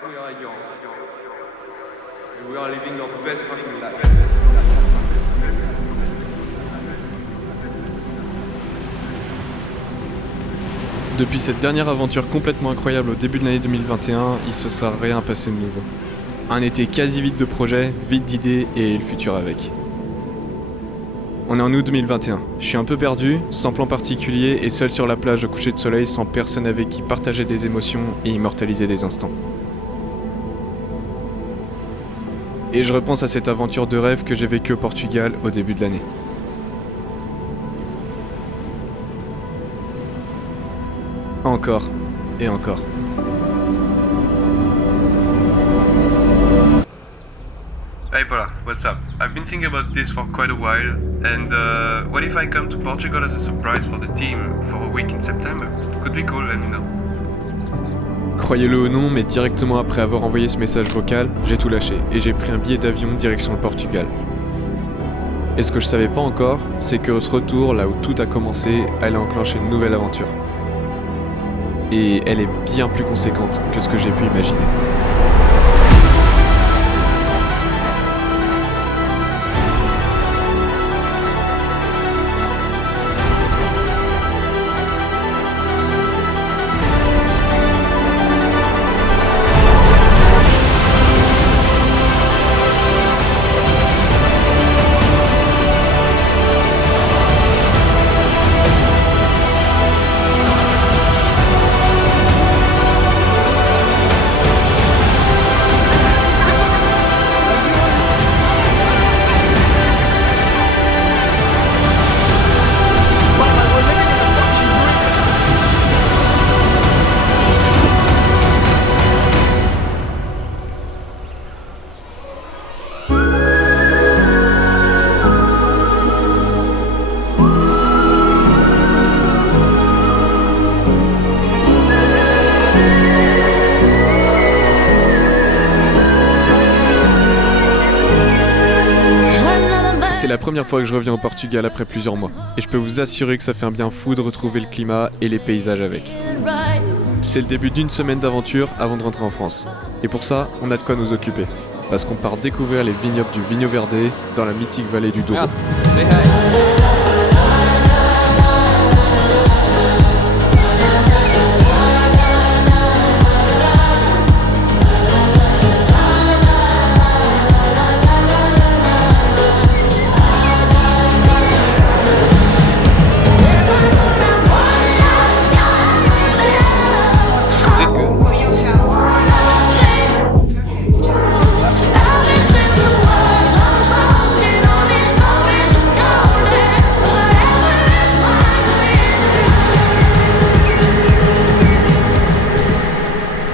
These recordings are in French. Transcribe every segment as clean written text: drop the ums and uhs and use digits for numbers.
We are young. We are living our best fucking life. Depuis cette dernière aventure complètement incroyable au début de l'année 2021, il se sera rien passé de nouveau. Un été quasi vide de projets, vide d'idées et le futur avec. On est en août 2021. Je suis un peu perdu, sans plan particulier et seul sur la plage au coucher de soleil sans personne avec qui partager des émotions et immortaliser des instants. Et je repense à cette aventure de rêve que j'ai vécue au Portugal au début de l'année. Encore et encore. Hey Paula, what's up? I've been thinking about this for quite a while, and what if I come to Portugal as a surprise for the team for a week in September? Could be cool, let me know. Croyez-le ou non, mais directement après avoir envoyé ce message vocal, j'ai tout lâché et j'ai pris un billet d'avion direction le Portugal. Et ce que je savais pas encore, c'est qu'au retour, là où tout a commencé, allait enclencher une nouvelle aventure. Et elle est bien plus conséquente que ce que j'ai pu imaginer. C'est la première fois que je reviens au Portugal après plusieurs mois, et je peux vous assurer que ça fait un bien fou de retrouver le climat et les paysages avec. C'est le début d'une semaine d'aventure avant de rentrer en France. Et pour ça, on a de quoi nous occuper. Parce qu'on part découvrir les vignobles du Vinho Verde dans la mythique vallée du Douro.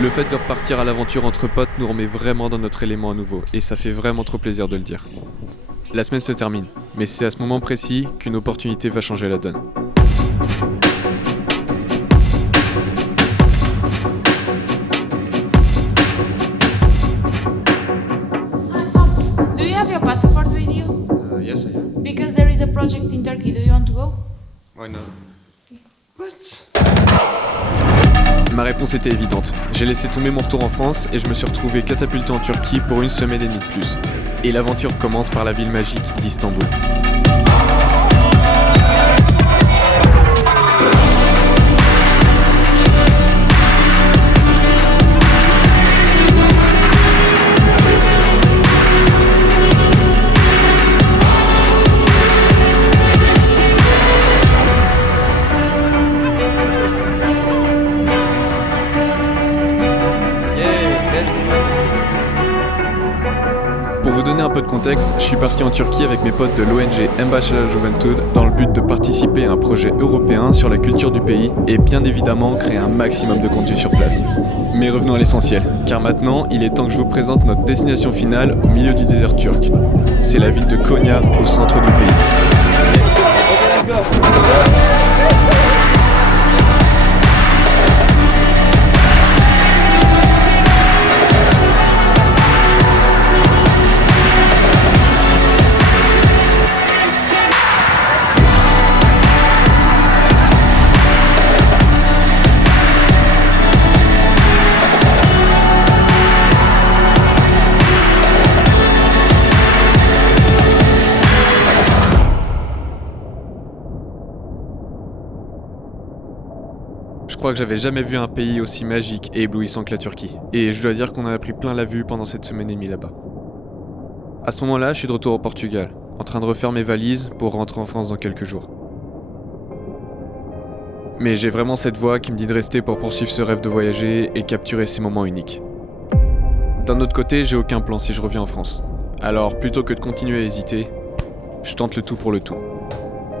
Le fait de repartir à l'aventure entre potes nous remet vraiment dans notre élément à nouveau, et ça fait vraiment trop plaisir de le dire. La semaine se termine, mais c'est à ce moment précis qu'une opportunité va changer la donne. Tom, do you have your passport with you? Yes, I am. Because there is a project in Turkey. Do you want to go? Why not? What? Ma réponse était évidente. J'ai laissé tomber mon retour en France et je me suis retrouvé catapulté en Turquie pour une semaine et demie de plus. Et l'aventure commence par la ville magique d'Istanbul. Pour vous donner un peu de contexte, je suis parti en Turquie avec mes potes de l'ONG Embaixada Juventud dans le but de participer à un projet européen sur la culture du pays et bien évidemment créer un maximum de contenu sur place. Mais revenons à l'essentiel, car maintenant il est temps que je vous présente notre destination finale au milieu du désert turc. C'est la ville de Konya au centre du pays. crois que j'avais jamais vu un pays aussi magique et éblouissant que la Turquie. Et je dois dire qu'on en a pris plein la vue pendant cette semaine et demie là-bas. À ce moment-là, je suis de retour au Portugal, en train de refaire mes valises pour rentrer en France dans quelques jours. Mais j'ai vraiment cette voix qui me dit de rester pour poursuivre ce rêve de voyager et capturer ces moments uniques. D'un autre côté, j'ai aucun plan si je reviens en France. Alors, plutôt que de continuer à hésiter, je tente le tout pour le tout.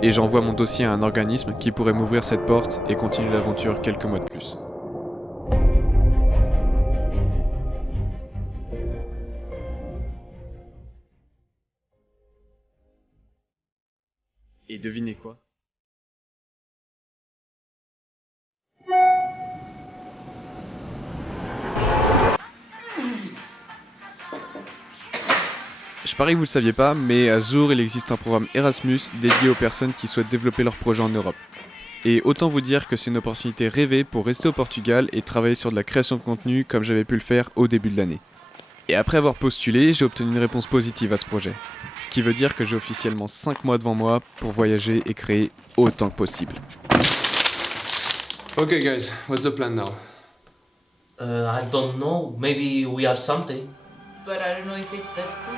Et j'envoie mon dossier à un organisme qui pourrait m'ouvrir cette porte et continuer l'aventure quelques mois de plus. Et devinez quoi ? Je parie que vous le saviez pas, mais à Zour, il existe un programme Erasmus dédié aux personnes qui souhaitent développer leur projet en Europe. Et autant vous dire que c'est une opportunité rêvée pour rester au Portugal et travailler sur de la création de contenu comme j'avais pu le faire au début de l'année. Et après avoir postulé, j'ai obtenu une réponse positive à ce projet. Ce qui veut dire que j'ai officiellement 5 mois devant moi pour voyager et créer autant que possible. Okay, guys, what's the plan now? I don't know. Maybe we have something. But I don't know if it's that cool.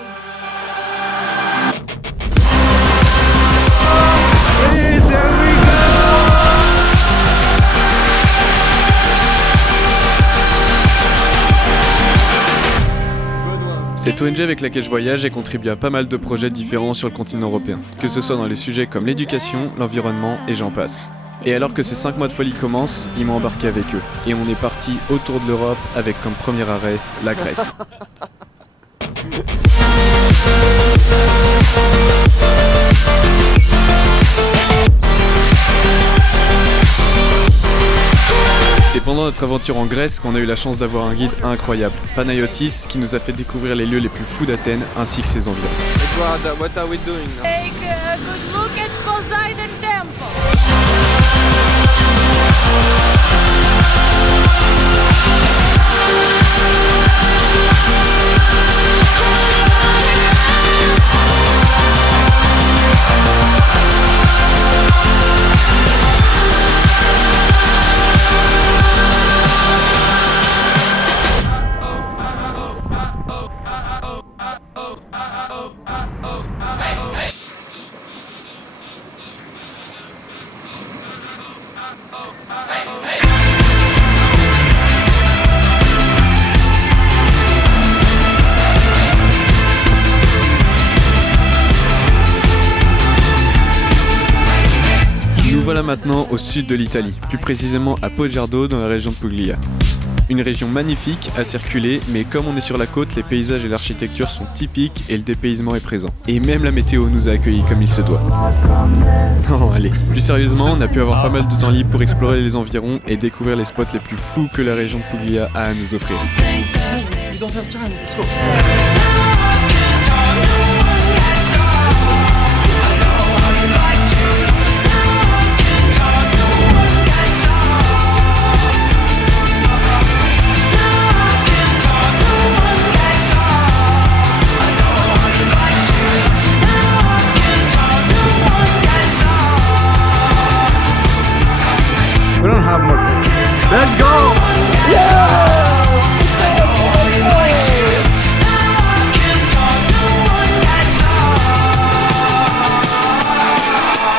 Cette ONG avec laquelle je voyage a contribué à pas mal de projets différents sur le continent européen, que ce soit dans les sujets comme l'éducation, l'environnement et j'en passe. Et alors que ces 5 mois de folie commencent, ils m'ont embarqué avec eux. Et on est parti autour de l'Europe avec comme premier arrêt la Grèce. C'est pendant notre aventure en Grèce qu'on a eu la chance d'avoir un guide incroyable, Panayotis, qui nous a fait découvrir les lieux les plus fous d'Athènes ainsi que ses environs. Edward, what are we doing now? Take a good look at Poseidon Temple. Nous voilà maintenant au sud de l'Italie, plus précisément à Poggio dans la région de Puglia. Une région magnifique à circuler, mais comme on est sur la côte, les paysages et l'architecture sont typiques et le dépaysement est présent. Et même la météo nous a accueillis comme il se doit. Non, allez, plus sérieusement, on a pu avoir pas mal de temps libre pour explorer les environs et découvrir les spots les plus fous que la région de Puglia a à nous offrir. We don't have more time. Let's go!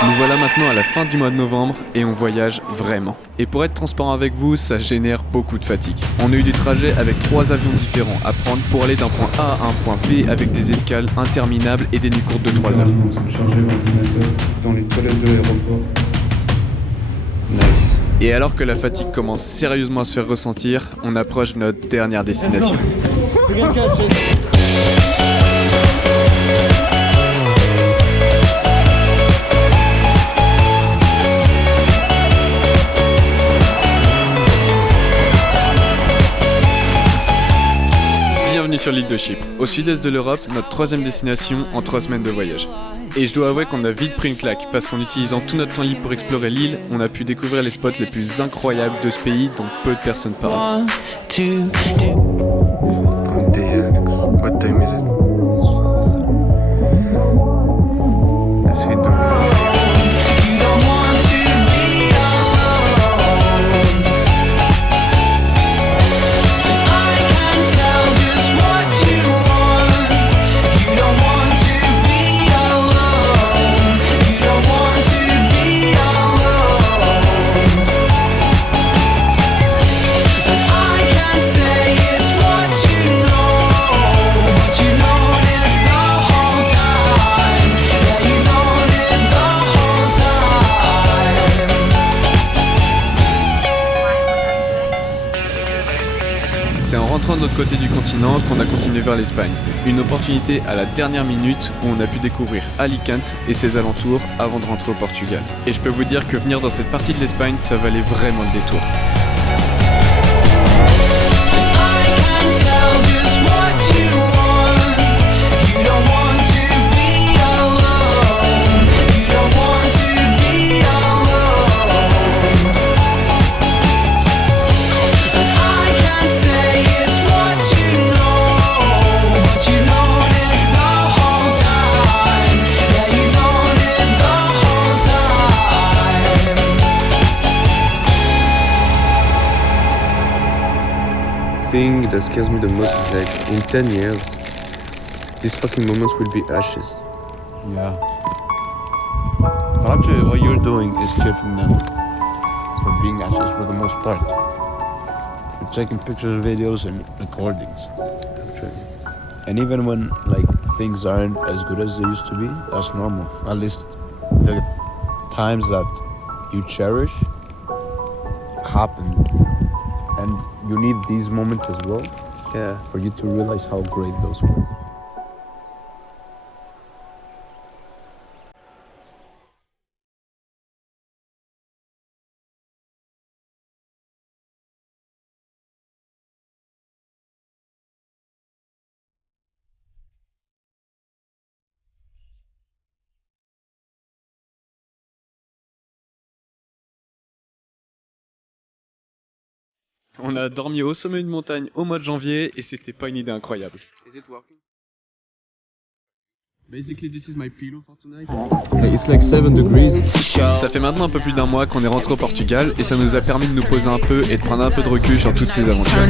Nous voilà maintenant à la fin du mois de novembre et on voyage vraiment. Et pour être transparent avec vous, ça génère beaucoup de fatigue. On a eu des trajets avec 3 avions différents à prendre pour aller d'un point A à un point B avec des escales interminables et des nuits courtes de 3 heures. On est en train de charger l'ordinateur dans les toilettes de l'aéroport. Nice. Et alors que la fatigue commence sérieusement à se faire ressentir, on approche de notre dernière destination. Bienvenue sur l'île de Chypre, au sud-est de l'Europe, notre 3e destination en 3 semaines de voyage. Et je dois avouer qu'on a vite pris une claque, parce qu'en utilisant tout notre temps libre pour explorer l'île, on a pu découvrir les spots les plus incroyables de ce pays dont peu de personnes parlent. What time is it? Let's hit the road. C'est en rentrant de l'autre côté du continent qu'on a continué vers l'Espagne. Une opportunité à la dernière minute où on a pu découvrir Alicante et ses alentours avant de rentrer au Portugal. Et je peux vous dire que venir dans cette partie de l'Espagne, ça valait vraiment le détour. The thing that scares me the most is like in 10 years, these fucking moments will be ashes. Yeah. But actually, what you're doing is keeping them from being ashes for the most part. You're taking pictures, videos, and recordings. I'm trying. And even when like things aren't as good as they used to be, that's normal. At least the times that you cherish happened. And you need these moments as well, Yeah. for you to realize how great those were. On a dormi au sommet d'une montagne au mois de janvier et c'était pas une idée incroyable. Is it working? Basically, this is my pillow for tonight. It's like 7 degrees. Ça fait maintenant un peu plus d'un mois qu'on est rentré au Portugal et ça nous a permis de nous poser un peu et de prendre un peu de recul sur toutes ces aventures.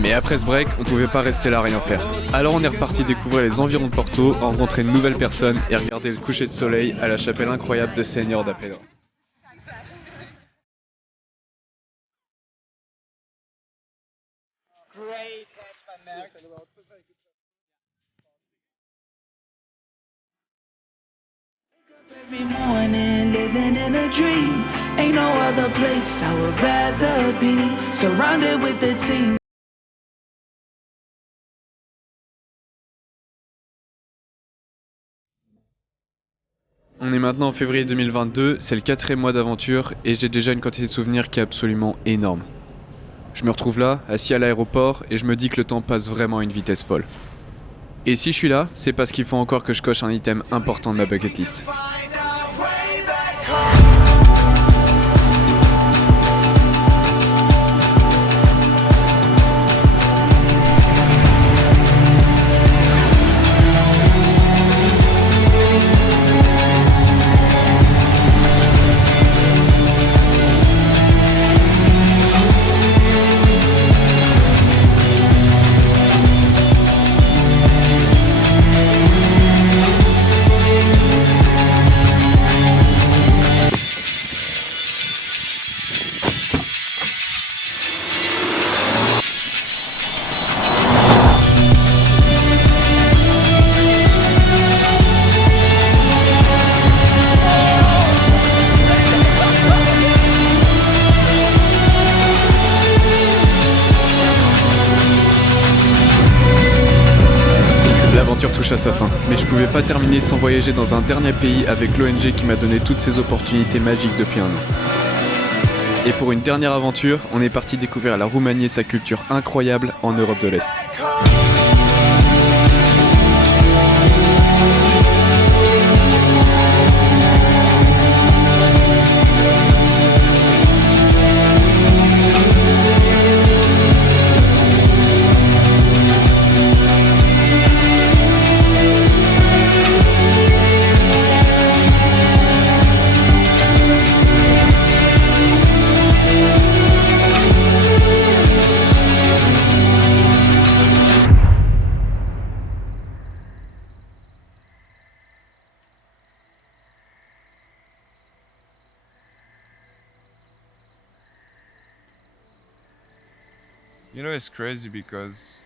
Mais après ce break, on pouvait pas rester là à rien faire. Alors on est reparti découvrir les environs de Porto, rencontrer de nouvelles personnes et regarder le coucher de soleil à la chapelle incroyable de Seigneur da Pedra. Every morning, living in a dream. Ain't no other place I would rather be. Surrounded with the team. On est maintenant en février 2022, c'est le 4e mois d'aventure et j'ai déjà une quantité de souvenirs qui est absolument énorme. Je me retrouve là, assis à l'aéroport et je me dis que le temps passe vraiment à une vitesse folle. Et si je suis là, c'est parce qu'il faut encore que je coche un item important de ma bucket list. L'aventure touche à sa fin, mais je pouvais pas terminer sans voyager dans un dernier pays avec l'ONG qui m'a donné toutes ces opportunités magiques depuis un an. Et pour une dernière aventure, on est parti découvrir la Roumanie et sa culture incroyable en Europe de l'Est. You know, it's crazy because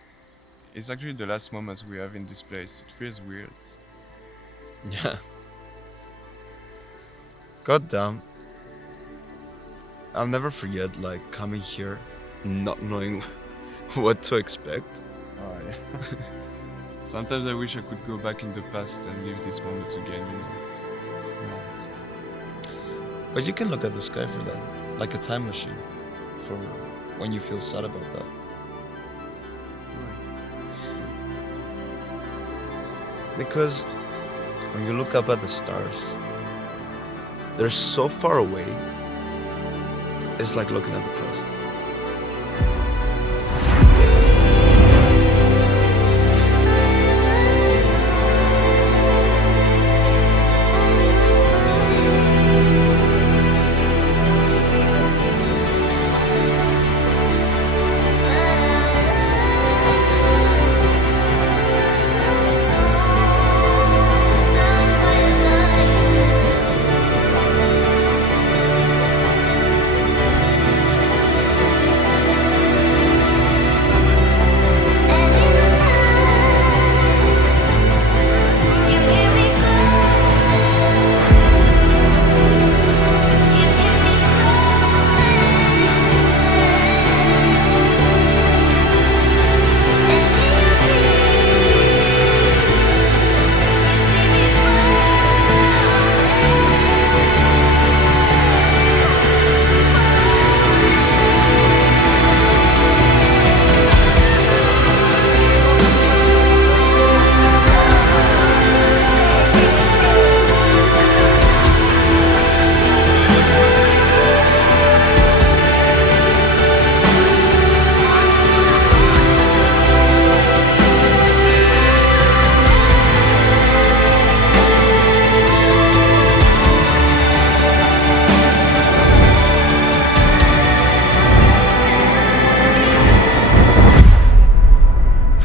it's actually the last moments we have in this place. It feels weird. Yeah. God damn. I'll never forget like coming here, not knowing what to expect. Oh, yeah. Sometimes I wish I could go back in the past and live these moments again, you know. But you can look at the sky for that, like a time machine, for when you feel sad about that. Because when you look up at the stars, they're so far away, it's like looking at the past.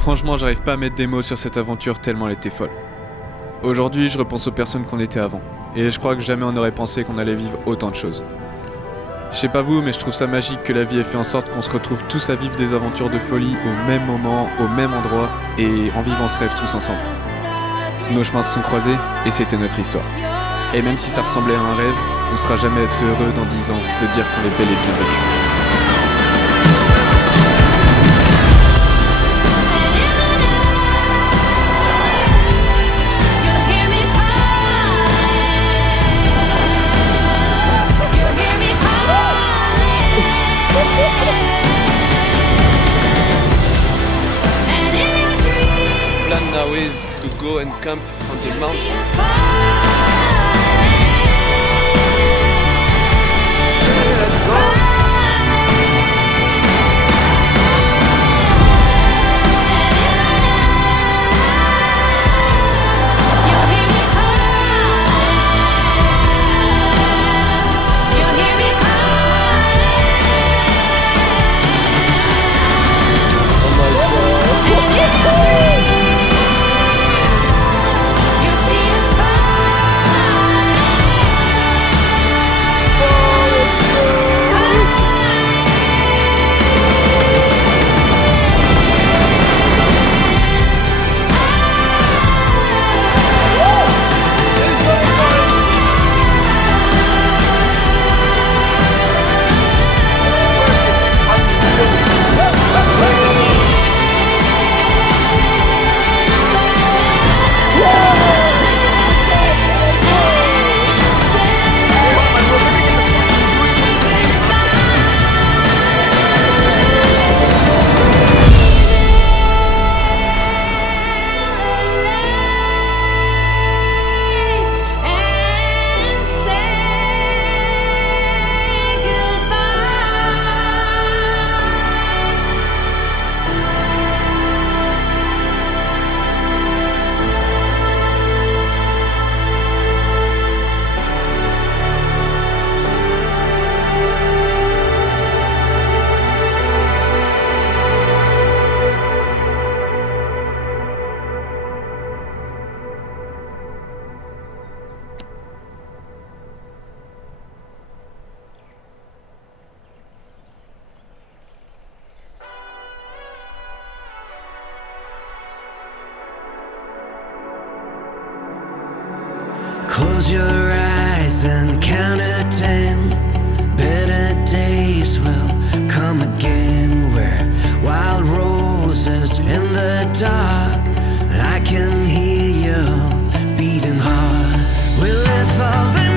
Franchement, j'arrive pas à mettre des mots sur cette aventure tellement elle était folle. Aujourd'hui, je repense aux personnes qu'on était avant, et je crois que jamais on n'aurait pensé qu'on allait vivre autant de choses. Je sais pas vous, mais je trouve ça magique que la vie ait fait en sorte qu'on se retrouve tous à vivre des aventures de folie au même moment, au même endroit, et en vivant ce rêve tous ensemble. Nos chemins se sont croisés, et c'était notre histoire. Et même si ça ressemblait à un rêve, on sera jamais assez heureux dans 10 ans de dire qu'on est bel et bien vécu. Plan now is to go and camp on the mountain. Let's go! Close your eyes and count to 10. Better days will come again, where wild roads voices in the dark. I can hear you beating hard. We live for the